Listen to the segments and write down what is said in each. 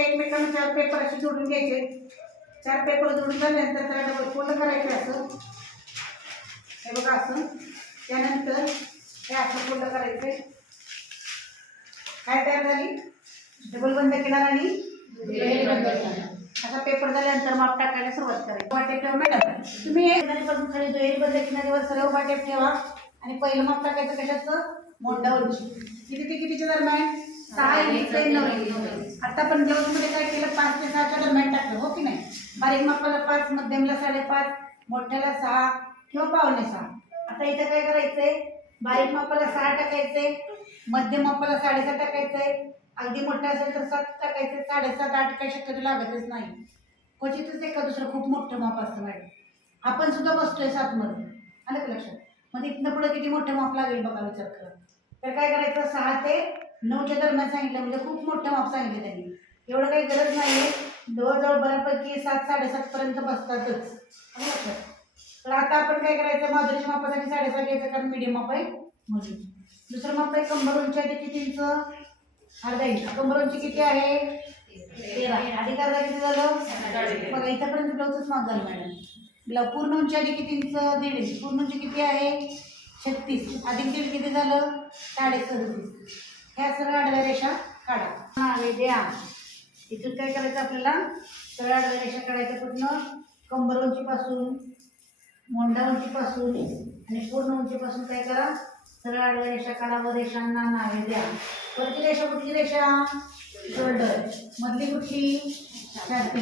एकमेकांना 4 पेपर असे जोडून घ्यायचे. 4 पेपर जोडून झाल्यानंतर त्याला डबल फोल्ड करायचं असं, हे बघा असं. त्यानंतर हे असं फोल्ड करायचं. काय तयार झाली? डबल बंद किनार आणि दुहेरी बंद किनार. असा पेपर झाल्यानंतर माप टाकायला सुरुवात करायची. वाटेत ठेवून तुम्ही किनारीपासून खाली दुहेरी बंद किनारीवर सर्व वाटेत ठेवा आणि पहिलं माप टाकायचं कशाचं? मोंडा उंची. किती ते कितीच्या दरम्यान? 6 इंच ते 9 इंच. आता आपण ब्लाऊजमध्ये काय केलं? 5 ते 6च्या दरम्यान टाकलं, हो की नाही? बारीक मापाला 5, मध्यमला 5.5, मोठ्याला 6 किंवा पावणे 6. आता इथं काय करायचंय? बारीक मापाला 6 टाकायचंय, मध्यम मापाला 7.5 टाकायचंय, अगदी मोठं असेल तर 7 टाकायचं. 7.5, 8 काही शक्यतो लागतच नाही. क्वचितच एका दुसरं खूप मोठं माप असतं मॅडम. आपण सुद्धा बसतोय 7 मध्ये, आलं का लक्षात? मग इथनं पुढे किती मोठं माप लागेल बघा, विचार करा. तर काय करायचं? 6 ते 9च्या दरम्यान सांगितलं, म्हणजे खूप मोठं माप सांगितलं त्यांनी. एवढं काही गरज नाहीये. जवळजवळ बऱ्यापैकी 7, 7.5 पर्यंत बसतातच. तर आता आपण काय करायचं? माधुरीच्या मापासाठी 7.5 घ्यायचं, कारण मीडियम माप आहे म्हणून. दुसरं माप आहे कंबर उंची आहे किती इंच? अर्धा इंच. कंबर उंची किती आहे? 13. अधिक अर्धा किती झालं? बघा इथपर्यंत ब्लाऊजच माप झालं मॅडम. पूर्ण उंची आधी किती इंच? 1.5 इंच. पूर्ण उंची किती आहे? 36. अधिक 1.5 किती झालं? 37. ह्या सरळ आडव्या रेषा काढा. नावे द्या. इथून काय करायचं आपल्याला? सरळ आडव्या रेषा काढायच्या. पूर्ण कंबर उंचीपासून, मोंढा उंचीपासून आणि पूर्ण उंचीपासून काय करा? सरळ आडव्या रेषा काढा व रेषांना नावे द्या. वरची रेषा कुठली रेषा? शोल्डर. मधली कुठली? छाती.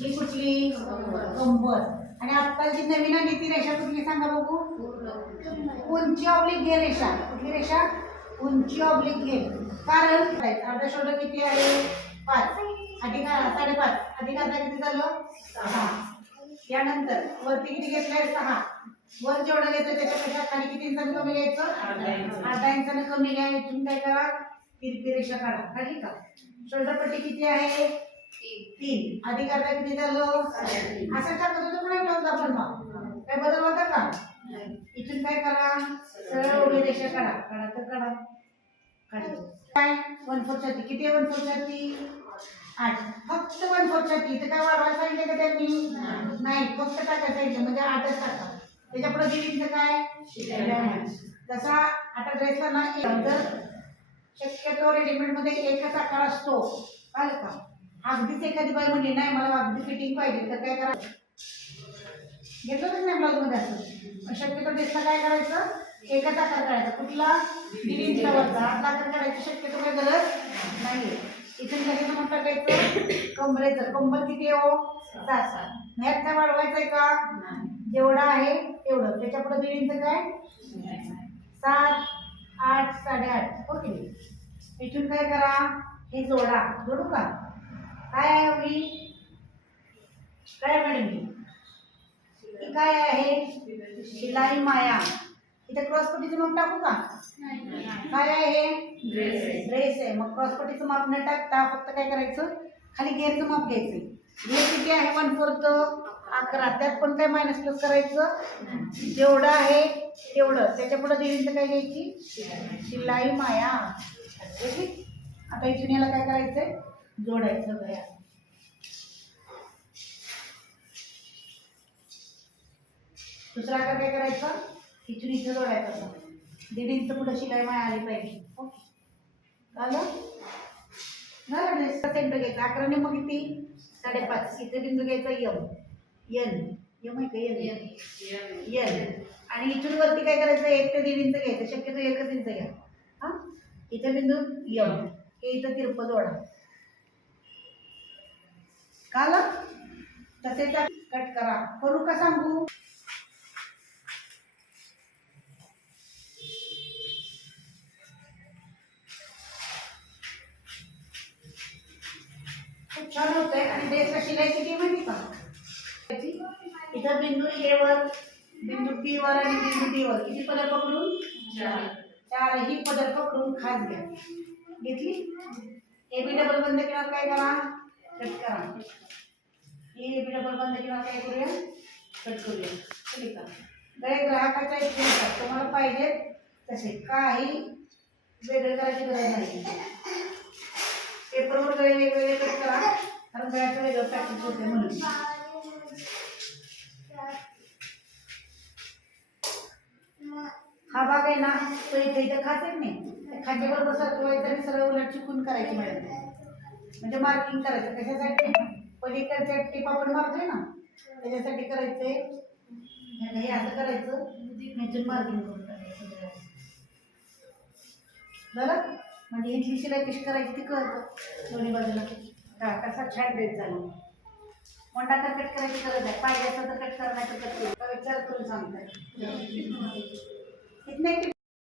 ही कुठली? कंबर. आणि आत्ताची नवीन आली ती रेषा कुठली सांगा बघू? उंची ऑब्लिक घे रेषा. कुठली रेषा? उंची ऑब्लिक घे. कारण अर्धा शोल्डर किती आहे? 5. अधिक 5.5. अधिक अर्धा किती झालं? 6. यानंतर वरती किती घेतलंय? 6. वर जेवढं घेतलं त्याच्यापेक्षा खाली किती इंचानं कमी घ्यायचं? अर्धा इंचानं कमी घ्या. इथून काय करा? तिरपी रेषा काढा. काढली का? शोल्डर पट्टी किती आहे? 3. अधिक अर्धा किती झालं? असं टाकत होतो पण ब्लाऊज आपण मग काय बदल होता का? इथून काय करा? सरळ उभी रेषा काढा. काढा तर काढा. काढतो काय? 1/4 छाती. किती आहे 1/4 छाती? 8. फक्त 1/4 छाती. इथं काय वाढवायला सांगितलं का त्यांनी? नाही, फक्त टाकायचं सांगितलं, म्हणजे 8च टाका. त्याच्या पुढे दिलीचं काय? जसा आता ड्रेसला ना जर शक्यतो रेडीमेड मध्ये एकच आकार असतो, कळलं का? अगदीच एखादी बाई म्हणली नाही मला अगदी फिटिंग पाहिजे, तर काय करायचं? घेतलंच नाही ब्लाऊज मध्ये असं. शक्यतो ड्रेसला काय करायचं? एकच आकार करायचा. कुठला? 1.5 इंचावरचा. 8 आकार करायची शक्यतो काही गरज नाहीये. इथून लगेच मग टाकायचं कंबरेचं. कंबर किती आहे हो? 7. ह्यात काय वाढवायचंय का? जेवढा आहे तेवढं. त्याच्या पुढे 1.5 इंच काय? 7, 8, 8.5. ओके. इथून काय करा? हे जोडा. जोडू का? काय आहे मी? काय मॅडम? ही काय आहे? शिलाई माया. इथे क्रॉसपट्टीचं माप टाकू का? काय आहे हे? ड्रेस आहे. मग क्रॉसपट्टीचं माप न टाकता फक्त काय करायचं? खाली घेरचं माप घ्यायचं. घेर किती आहे? 1/4 11. त्यात पण काय मायनस प्लस करायचं? जेवढं आहे तेवढं. त्याच्या पुढे 1.5 इंच काय घ्यायची? शिलाई माया. आता इथून याला काय करायचंय? जोडायचं गया. दुसरा आकार काय करायचा? इथून इथं जोडायचं. 1.5 इंच पुढे शिलाई माया आली पाहिजे. ओके, झालं? सेंटर घ्यायचा. 11 ने मग किती? 5.5. इथे बिंदू घ्यायचा यम. एन. यम आहे का? एन. आणि इथून वरती काय करायचं? 1 ते 1.5 इंच घ्यायचं. शक्यतो 1च इंच घ्या. हा, इथे बिंदू यम. हे इथं तिरपं जोडा. कळलं? तसेच कट करा. करू का सांगू? खूप छान होतंय. आणि ड्रेसला शिलाई किती माहिती का? इथं बिंदू ए वर, बिंदू बी वर आणि बिंदू डी वर किती पदर पकडून? 4. ही पदर पकडून खास घ्या. घेतली? ए बी डबल बंद केल्यावर काय करा? कट करा. ए बी डबल बंद केल्यावर काय करूया? कट करूया. ठीक आहे. गळे ग्राहकाच्या इच्छेनुसार तुम्हाला पाहिजे तसे, काही वेगळे करायची गरज नाही. पेपरवर गळे वेगवेगळे कट करा. कारण वेळाचं वेगळं पॅकेज होते म्हणून. हा भाग आहे ना, तो इथे इथे खाते नाही, खात्याबरोबर सरकवायचं आणि सरळ उलट चिकून करायची मॅडम. म्हणजे मार्किंग करायचं कशासाठी, पलीकडच्या टिप आपण मारतोय ना त्याच्यासाठी करायचंय. हे असं करायचं, ह्याच्यात मार्किंग करून टाकायचं बरं. म्हणजे इथली शिलाई कशी करायची ती कळतं दोन्ही बाजूला. हा कसा छान ड्रेस झाला. मोंडा तर कट करायची गरज आहे, पाहिजे असं तर कट करण्याचं कट विचार करून सांगताय. इथनं